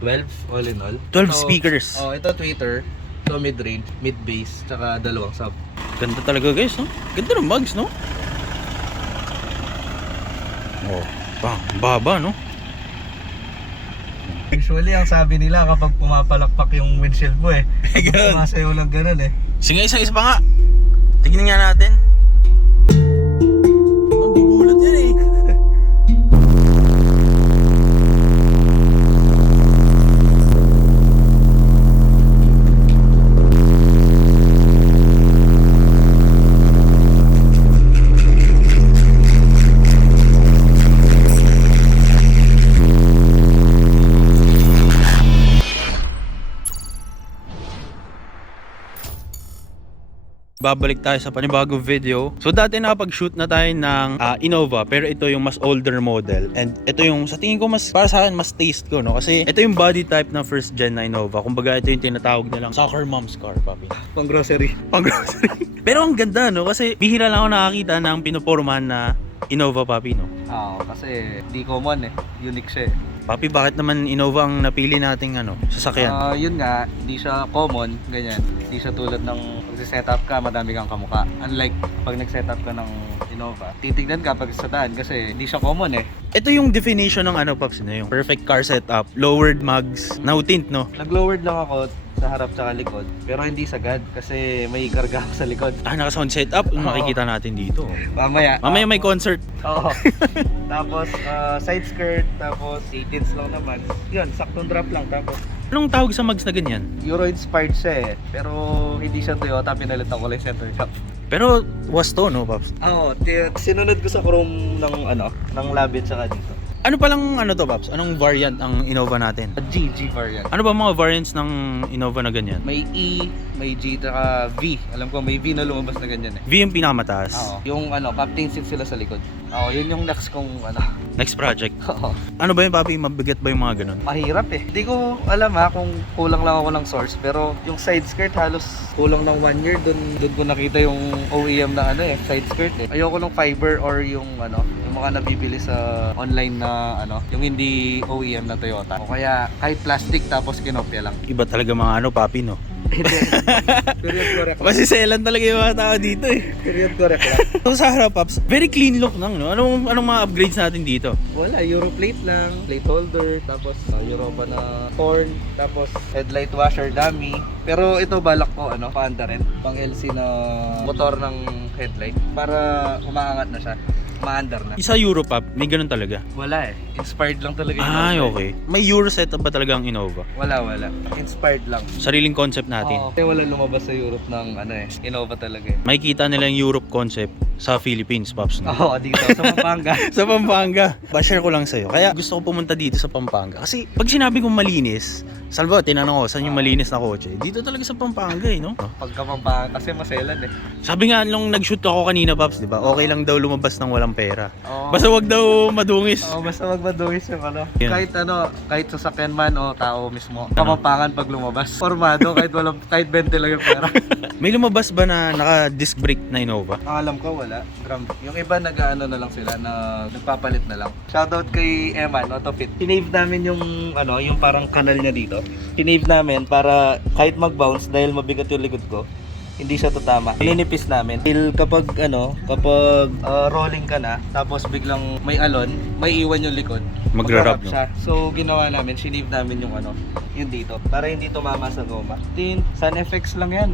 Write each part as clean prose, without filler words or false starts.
12 all in all. 12 Ito, speakers. Oh, ito tweeter. Ito mid-range, mid-bass, tsaka dalawang sub. Ganda talaga guys, no? Ganda ng mugs, no? Oh, baba, no? Usually, ang sabi nila kapag pumapalakpak yung windshield mo Ganun. sumasayaw lang ganun Sige, isa pa nga. Tignan nga natin. Ang gugulat yan eh. Babalik tayo sa panibagong video. So dati nakapag-shoot na tayo ng Innova, pero ito yung mas older model. And ito yung sa tingin ko mas, para sa akin, mas taste ko, no? Kasi ito yung body type ng first gen na Innova. Kumbaga ito yung tinatawag nilang soccer mom's car, papi. Pang grocery. Pang grocery. Pero ang ganda, no? Kasi bihira lang ako nakakita ng pinupormahan na Innova, papi, no? Oo, kasi di common unique siya Papi, bakit naman Innova ang napili nating sasakyan? Yun nga, hindi siya common, ganyan. Hindi siya tulad ng pag-setup ka, madami kang kamukha. Unlike pag nag-setup ka ng Innova, titignan ka pag sa daan kasi hindi siya common Ito yung definition ng Paps, no? Yung perfect car setup, lowered mugs, no tint, no? Nag-lowered lang ako sa harap tsaka likod, pero hindi sagad kasi may karga ako sa likod. Naka-sound setup, yung makikita natin dito. Mamaya May concert. Oo. Tapos side skirt, tapos 18s lang naman. Yun, saktong drop lang. Tapos Anong tawag sa mugs na ganyan? Euro inspired siya pero hindi siya Toyota, pinalitan ko lang center cap. Pero was to, no, Paps? Oo, sinunod ko sa chrome ng labit tsaka dito. Ano palang to, Paps? Anong variant ang Innova natin? G variant. Ano ba mga variants ng Innova na ganyan? May E, may G, tsaka V. Alam ko may V na lumabas na ganyan V yung pinakamataas. Oo. Yung captain seat sila sa likod. Oo, yun yung next kong Next project. Oo. Ano ba yung, Papi? Mabigat ba yung mga ganun? Mahirap Hindi ko alam kung kulang lang ako ng source, pero yung side skirt halos kulang ng 1 year doon ko nakita yung OEM na side skirt Ayoko ng fiber or yung yung mga nabibili sa online na yung hindi OEM na Toyota. O kaya kahit plastic tapos kinopya lang. Iba talaga mga Papi, no? Period correct lang. Masiselan talaga yung mga tao dito Period correct lang. So sa harap, Paps, very clean look lang, no? Anong mga upgrades natin dito? Wala, Euro plate lang, plate holder, tapos Europa na horn, tapos headlight washer dummy. Pero ito balak ko paanda rin, pang LC na motor ng headlight para umaangat na siya. Maandar na. Isa Euro, Pap, may ganun talaga. Wala inspired lang talaga yung Ay, Innova. okay. May Euro setup ba talaga ang Innova? Wala. Inspired lang. Sariling concept natin. Kasi wala lumabas sa Europe ng Innova talaga Makikita nila yung Europe concept sa Philippines, Paps, no? Oo, dito sa Pampanga. Sa Pampanga. Pa-share ko lang sa'yo. Kaya gusto ko pumunta dito sa Pampanga. Kasi pag sinabi kong malinis, salvo, tinanong ko, saan yung malinis na kotse? Dito talaga sa Pampanga, no? Pagka Pampanga kasi maselan Sabi nga nung nag-shoot ako kanina, Paps, di ba? Okay lang daw lumabas ng walang pera. Oo. Basta wag daw madungis. Oo, basta magmadungis yung Yan. kahit sasakyan man o tao mismo. Kapampangan pag lumabas. Formado kahit 20 lang yung pera. May lumabas ba na naka-disc brake na Innova? Ang alam ko wala. Yung iba nag-ano na lang sila na nagpapalit na lang. Shoutout kay Eman Autofit. Pinave namin yung yung parang kanal niya dito. Pinave namin para kahit mag-bounce dahil mabigat yung likod ko, hindi siya tutama. Linipis namin. Till kapag rolling ka na, tapos biglang may alon, may iwan yung likod. Magra-rub, Magra-rub siya. So ginawa namin, sinave namin yung yung dito para hindi tumama sa goma. Sun FX lang yan.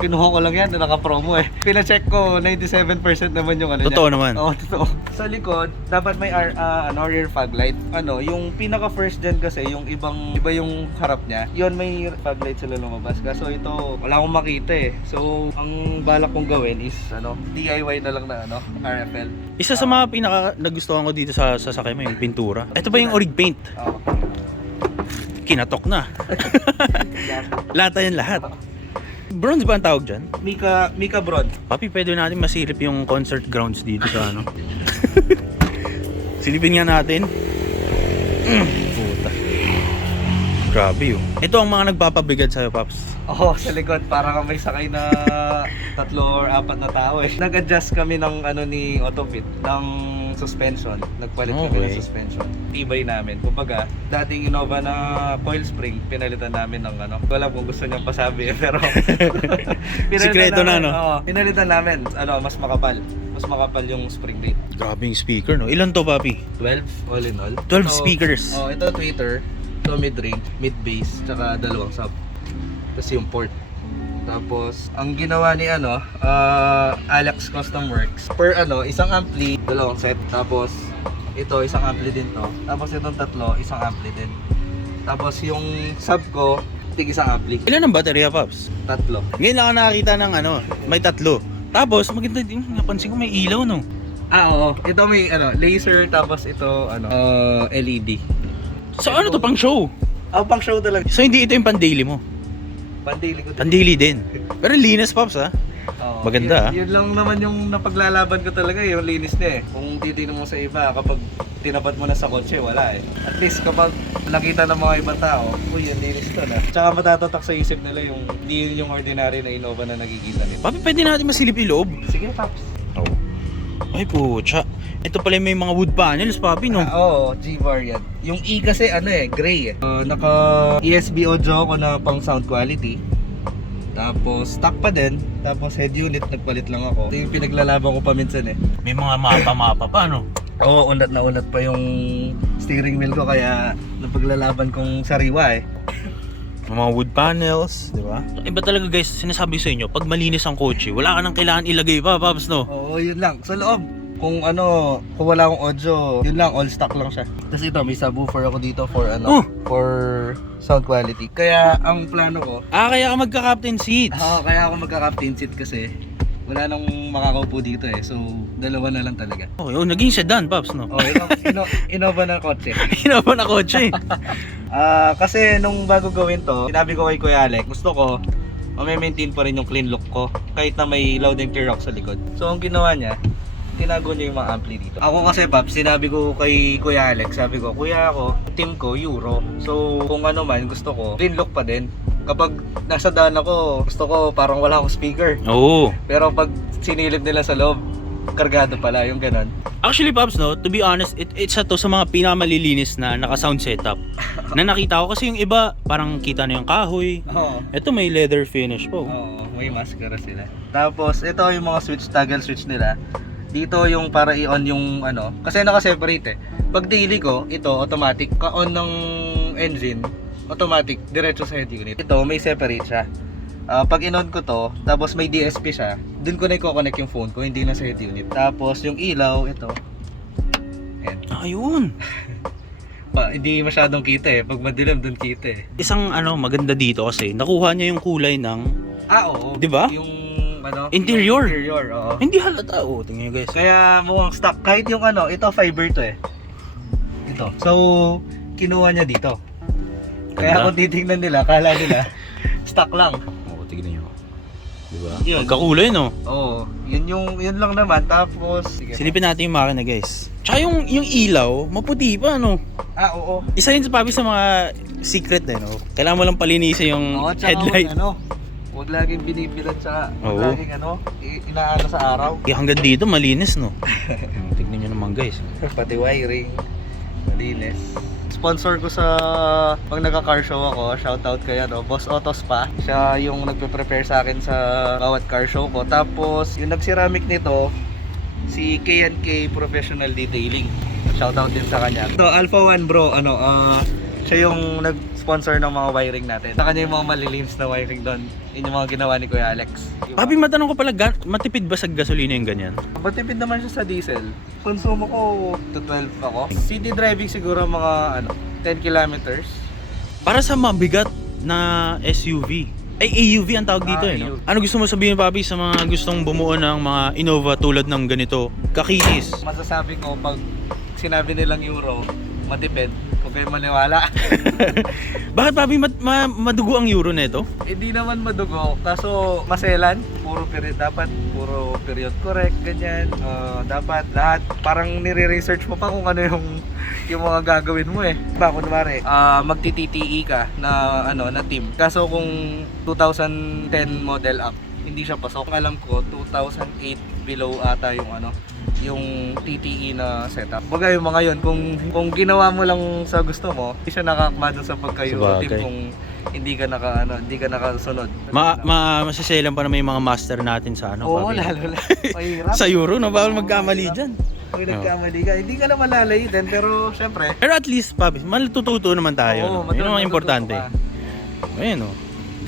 Kinuha ko lang yan, naka-promo Pina-check ko, 97% naman yung Totoo niya. naman. Oo, totoo. Sa likod, dapat may rear fog light. Yung pinaka first gen kasi, yung iba yung harap niya. Yon may fog light sila lumabas. Kaso ito, wala akong makita So, ang balak kong gawin is DIY na lang na RFL. Isa sa mga pinaka nagustuhan ko dito sa sasakyan mo yung pintura. Ito ba yung orig paint? Oo. Kinatok na. Lata yan lahat. Bronze ba ang tawag dyan? Mika Bron. Papi, pwede natin masilip yung concert grounds dito sa Silipin nga natin. Puta. Grabe Ito ang mga nagpapabigat sa'yo, Paps. Oo, sa likod. Parang may sakay na 3 or 4 na tao Nag-adjust kami ng ni Autofit ng suspension. Nagpalit kami ng suspension. Tibay namin. Kumbaga, dating Innova na coil spring, pinalitan namin ng ano. Wala kung gusto niyang pasabi pero Sikreto na, no? Oo, pinalitan namin. Ano, mas makapal. Mas makapal yung spring rate. Grabe yung speaker, no? Ilan to, papi? 12 all in all. 12 So, speakers. Oh, ito tweeter, ito mid-range, mid-bass, tsaka dalawang sub. Tapos yung port. Tapos, ang ginawa ni Alex Custom Works, per isang ampli, dalawang set. Tapos, ito, isang ampli din to. Tapos, itong tatlo, isang ampli din. Tapos, yung sub ko, isang ampli. Ilan ang baterya, Paps? Tatlo. Ngayon lang ako nakakita ng may tatlo. Tapos, maganda din, napansin ko may ilaw, no? Oo. Ito may laser, tapos ito LED. So ano to, pang show? Pang show talaga. So hindi ito yung pan-daily mo? Pandili ko. Pan-daily din. Pero linis, Paps, ha? Oo. Maganda, Yun lang naman yung napaglalaban ko talaga, yung linis niya eh. Kung titignan mo sa iba, kapag tinapat mo na sa kotse, wala eh. At least kapag nakita ng mga ibang tao, uy, yung linis to na. Tsaka matatatak sa isip nila yung hindi yun yung ordinary na Innova na nakikita nila. Papi, pwede natin masilip yung loob. Sige, Paps. Oh. Ay, pucha. Ito pala may mga wood panels, Papi, no? Oo, G-variant. Yung E kasi gray eh. Naka ESB audio ako na pang sound quality. Tapos stock pa din. Tapos head unit nagpalit lang ako. Ito yung pinaglalaban ko pa minsan eh. May mga mapa-mapa pa, no? Oo, unat na unat pa yung steering wheel ko kaya napaglalaban kong sariwa eh. Mga wood panels, di ba? Iba talaga, guys, sinasabi sa inyo, pag malinis ang kotse, wala ka nang kailangan ilagay pa, Paps, no? Oo, yun lang. Sa loob, kung wala akong audio, yun lang, all stock lang siya. Tapos ito, may subwoofer ako dito for for sound quality. Kaya ang plano ko, Kaya ka magka-captain seats. kaya ako magka-captain seat kasi wala nang makakaupo dito eh. So, dalawa na lang talaga. Oh, naging sedan, Paps, no? Oh, Innova na kotse. Hinapan na kotse. Kasi nung bago gawin to, sinabi ko kay Kuya Alec, gusto ko ma-maintain pa rin yung clean look ko kahit na may loud and clear rock sa likod. So, ang ginawa niya, tinago niya yung mga ampli dito. Ako kasi, Paps, sinabi ko kay Kuya Alex, sabi ko, Kuya ako, team ko, Euro. So, kung ano man, gusto ko, clean look pa din. Kapag nasa daan ako, gusto ko parang wala akong speaker. Oo. Pero pag sinilip nila sa loob, kargado pala, yung ganon. Actually, Paps, no, to be honest, it's to sa mga pinakamalilinis na naka-sound setup na nakita ko kasi yung iba, parang kita na yung kahoy. Oo. Ito may leather finish po. Oo, may maskara sila. Tapos, ito yung mga switch, toggle switch nila. Dito yung para i-on yung kasi naka-separate eh. Pag daily ko, ito automatic, ka-on ng engine, automatic, diretso sa head unit. Ito, may separate siya. Pag in-on ko to, tapos may DSP siya, dun ko na i-connect yung phone ko, hindi na sa head unit. Tapos yung ilaw, ito. Ayan. Ayun. Hindi masyadong kita eh. Pag madilim, dun kita eh. Isang maganda dito kasi nakuha niya yung kulay ng Oo. 'Di ba? Yung Interior. yung interior, oo. hindi halata. Tingnan niyo, guys. Kaya mukhang stock. Kahit yung ito fiber to eh. Ito. So, kinuha niya dito. Kaya Ganda. kung titingnan nila, kala nila stock lang. Tignan niyo. 'Di ba? Yun. Magkakulay, no? Oo. Yun lang naman. Tapos, sige. Silipin natin yung makina, guys. Tsaka yung ilaw, maputi pa, no? Oo. Isa yun sa Papi sa mga secret eh, no? Kailangan mo lang palinisin yung Oo, tsaka headlight. Huwag laging binibilat tsaka Oo. huwag laging inaano sa araw. Hanggang dito, malinis, no? Tignan nyo naman, guys. Pati wiring, malinis. Sponsor ko sa pag nagka-car show ako, shoutout kay Boss Auto Spa. Siya yung nagpe-prepare sa akin sa bawat car show ko. Tapos yung nag-ceramic nito, si K&K Professional Detailing. Shoutout din sa kanya. So Alpha One bro, siya yung nag-sponsor ng mga wiring natin. Sa kanya yung mga malilinis na wiring doon. Yun yung mga ginawa ni Kuya Alex. Papi, matanong ko pala, matipid ba sa gasolina yung ganyan? Matipid naman siya sa diesel. Konsumo ko to 12 ako. City driving siguro mga 10 kilometers. Para sa mabigat na SUV. Ay, AUV ang tawag dito, no? AUV. Ano gusto mo sabihin, Papi, sa mga gustong bumuo ng mga Innova tulad ng ganito? Kakinis. Masasabi ko pag sinabi nilang Euro, matipid. Huwag kayo maniwala. Bakit, Papi, madugo ang euro nito? Hindi naman madugo. Kaso maselan. Puro period. Dapat puro period correct. Ganyan. Dapat lahat. Parang nire-research mo pa kung ano yung mga gagawin mo eh. Diba, kunwari, magti-TTE ka na na team. Kaso kung 2010 model up, hindi siya pasok. Alam ko 2008 below ata yung yung TTE na setup. Bagay yung mga yun, kung ginawa mo lang sa gusto mo, hindi siya nakakma dun sa pagka-Euro Sabagay. team kung hindi ka nakasunod. Masiselan pa naman yung mga master natin sa ano, Oo, Papi. lalo lang. Mahirap. Sa Euro, no? Bawal magkamali dyan. Kung nagkamali ka, hindi ka na malalayo din, pero syempre, Pero at least, Papi, matututo naman tayo. No? Yun ang mga importante. Ayun, no?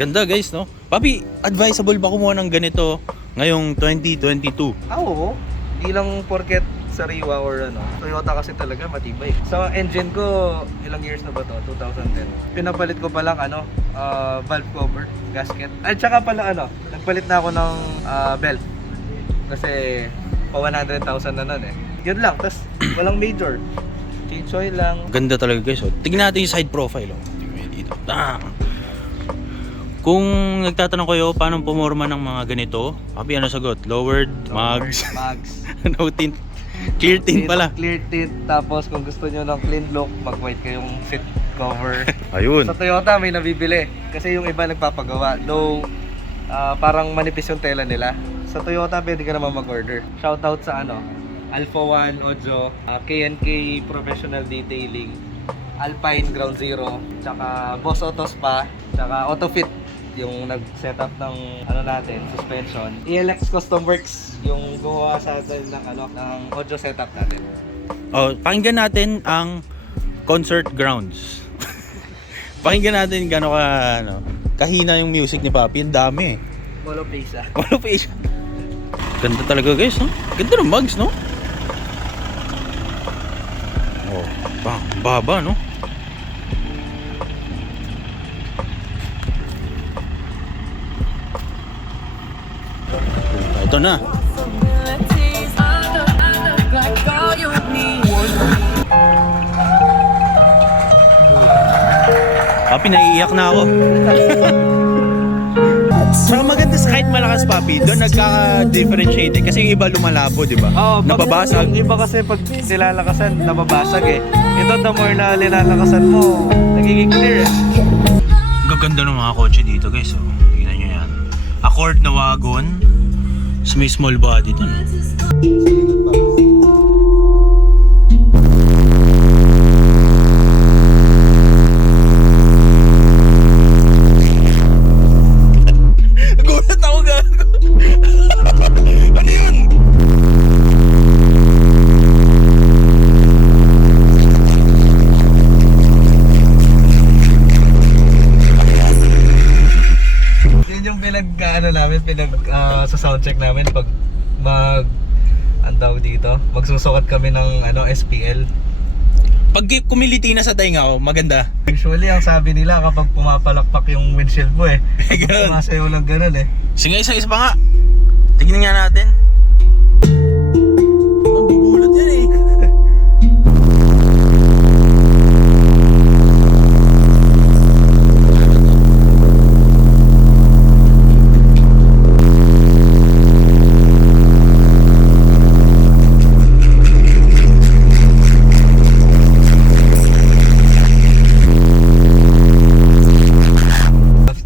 Ganda, guys, no? Papi, advisable ba kumuha ng ganito ngayong 2022? Oo. Hindi lang porket sariwa or ano. Toyota kasi talaga matibay. Sa engine ko, ilang years na ba to? 2010. Pinapalit ko pa lang valve cover, gasket. At saka pala nagpalit na ako ng belt. Kasi pa 100,000 na nun eh. Yun lang, tas walang major. Change oil lang. Ganda talaga, guys. Oh. Tignan natin yung side profile. Oh. Tignan dito. Kung nagtatanong kayo paano pumorma ng mga ganito, Papi, ano sagot? Lowered, mags, Mags. no tint. Clear tint pala. Clear tint. Tapos kung gusto nyo ng clean look, mag-white kayong seat cover. Ayun. Sa Toyota may nabibili. Kasi yung iba nagpapagawa. Though, parang manipis yung tela nila. Sa Toyota, pwede ka naman mag-order. Shoutout sa Alpha One, Ojo, K&K Professional Detailing, Alpine Ground Zero, tsaka Boss Auto Spa, tsaka AutoFit yung nag-setup ng natin, suspension. ELX Custom Works yung gumawa sa atin ng audio setup natin. Oh, pakinggan natin ang concert grounds. Pakinggan natin gaano kahina yung music ni Papi. Ang dami. Bolo place Wala pa isa. Ganda talaga, guys, no? Ganda ng mugs, no? Oh, baba, no? Ito na. Papi, naiiyak na ako. Saka maganda sa kahit malakas, Papi, doon nagka-differentiate kasi yung iba lumalabo, di ba? Nababasag. Yung iba kasi pag nilalakasan, nababasag eh. Ito, the more na nilalakasan mo, nagiging clear eh. Gaganda ng mga kotse dito, guys. Oh. Tingnan nyo yan. Accord na wagon. Sa may small body to, no? Gulat ako, gago. Ano yun? Yun yung sa soundcheck namin pag ang tawag dito, magsusukat kami ng SPL. Pag kumiliti na sa tainga ko, maganda. Usually, ang sabi nila kapag pumapalakpak yung windshield mo Ganun. sumasayaw lang ganun eh. Sige, isa pa nga. Tignan nga natin. Ang gugulat yan eh.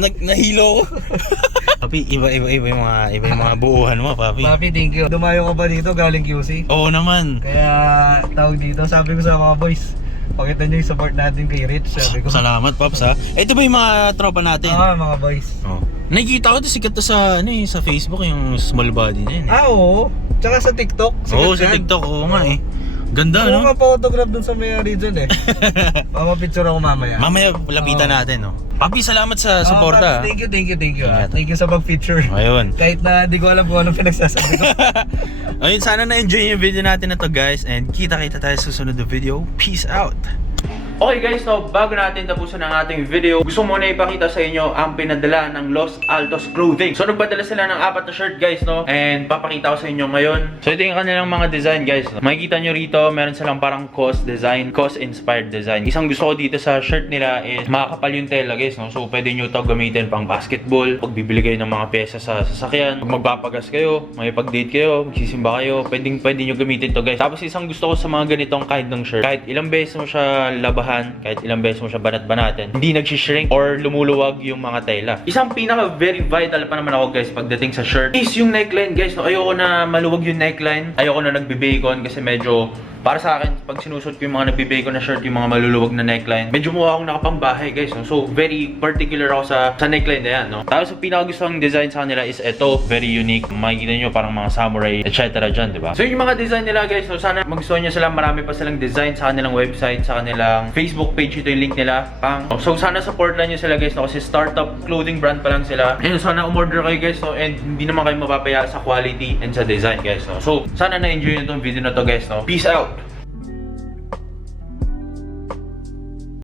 Nahilo ko. Papi, iba yung mga buuhan mo, Papi. Papi, thank you. Dumayo ka ba dito galing QC? Oo naman. Kaya tawag dito, sabi ko sa mga boys, pakita nyo yung support natin kay Rich, sabi ko. Salamat, Paps, ha. Ito ba yung mga tropa natin? Mga boys. Oh. Nakikita ko ito, sikat to sa sa Facebook, yung small body na yun. Oo. Tsaka sa TikTok. Oo, sa TikTok, oo nga eh. Ganda, Oo no? nga, pa-autograph dun sa may region eh. Mapapicture ako mamaya. Mamaya, lapitan natin, no? Papi, salamat sa suporta. Thank you. Ingat. Thank you sa pag-feature. Ayun. Kahit na di ko alam kung anong pinagsasabi ko. Ayun, sana na-enjoy yung video natin na to, guys. And kita-kita tayo sa susunod na video. Peace out! Okay guys, so bago natin tapusin ang ating video, gusto muna ipakita sa inyo ang pinadala ng Los Altos Clothing. So nagpadala sila ng 4 na shirt, guys, no? And papakita ko sa inyo ngayon. So ito yung kanilang mga design, guys, no? Makikita nyo rito, meron silang parang COS design, COS inspired design. Isang gusto ko dito sa shirt nila is makakapal yung tela, guys, no? So pwede nyo to gamitin pang basketball, pag bibili kayo ng mga pyesa sa sasakyan, pag magpapagas kayo, may pag-date kayo, magsisimba kayo, pwede nyo gamitin to, guys. Tapos isang gusto ko sa mga ganitong kind ng shirt, kahit ilang beses mo siya labahan dahan, kahit ilang beses mo siya banat-banatin, hindi nagsishrink or lumuluwag yung mga tela. Isang pinaka very vital pa naman ako guys pagdating sa shirt is yung neckline guys. No, ayoko na maluwag yung neckline. Ayoko na nagbe-bacon kasi medyo para sa akin, pag sinusot ko yung mga nagbe-bacon na shirt, yung mga maluluwag na neckline, medyo mukha akong nakapambahay guys. No? So, very particular ako sa neckline na yan. No? Tapos, yung pinakagustuhang design sa kanila is ito, very unique. Makikita nyo parang mga samurai, etc. dyan, di ba? So, yung mga design nila guys, so, sana magustuhan nyo sila. Marami pa silang design sa kanilang website, sa kanilang Facebook page. Ito yung link nila. So, sana support lang nyo sila guys, no? Kasi startup clothing brand pa lang sila. And sana umorder kayo guys, no? And hindi naman kayo mapapaya sa quality and sa design guys. No? So, sana na-enjoy nyo itong video na to guys. No? Peace out!